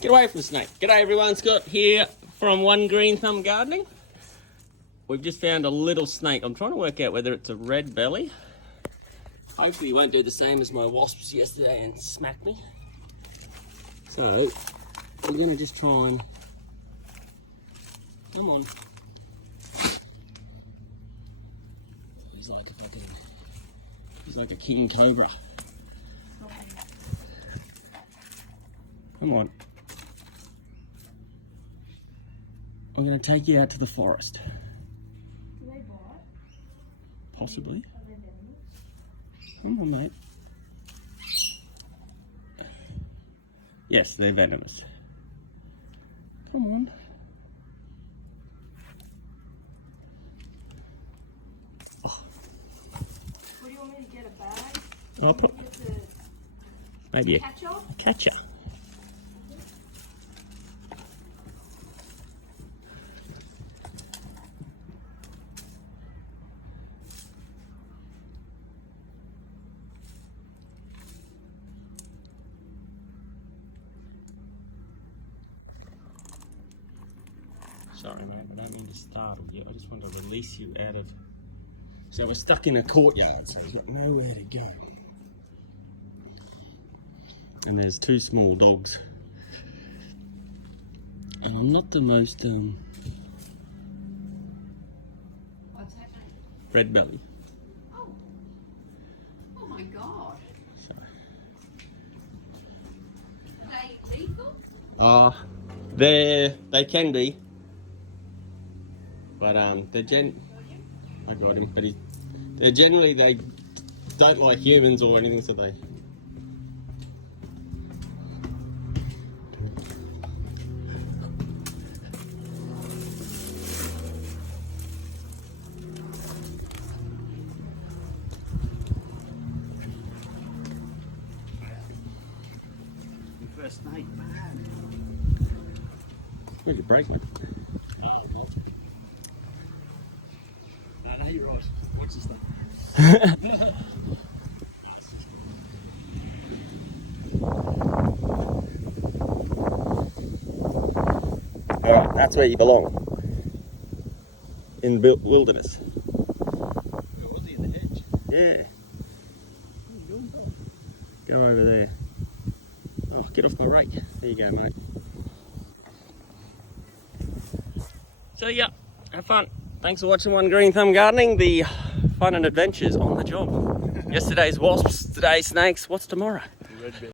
Get away from the snake. G'day everyone, Scott here from One Green Thumb Gardening. We've just found a little snake. I'm trying to work out whether it's a red belly. Hopefully he won't do the same as my wasps yesterday and smack me. So, we're going to just try and... Come on. He's like a king cobra. Come on. I'm going to take you out to the forest. Do they bite? Possibly. Are they venomous? Come on, mate. Yes, they're venomous. Come on. Oh. What do you want me to get, a bag? I'll put maybe a catcher. Sorry mate, I don't mean to startle you, I just want to release you out of... So we're stuck in a courtyard, so he's got nowhere to go. And there's two small dogs. And I'm not the most, What's happening? red belly. Oh. Oh my God. So. Are they lethal? They can be. But they're I got him, but they don't like humans or anything, so they... First snake, man. Where'd you break, mate? Oh, multiple. No, you're right. Watch this thing. Alright, that's where you belong. In the wilderness. Where was he, in the hedge? Yeah. Go over there. Oh, get off my rake. There you go, mate. So yeah, have fun. Thanks for watching One Green Thumb Gardening, the fun and adventures on the job. Yesterday's wasps, today's snakes, what's tomorrow? Red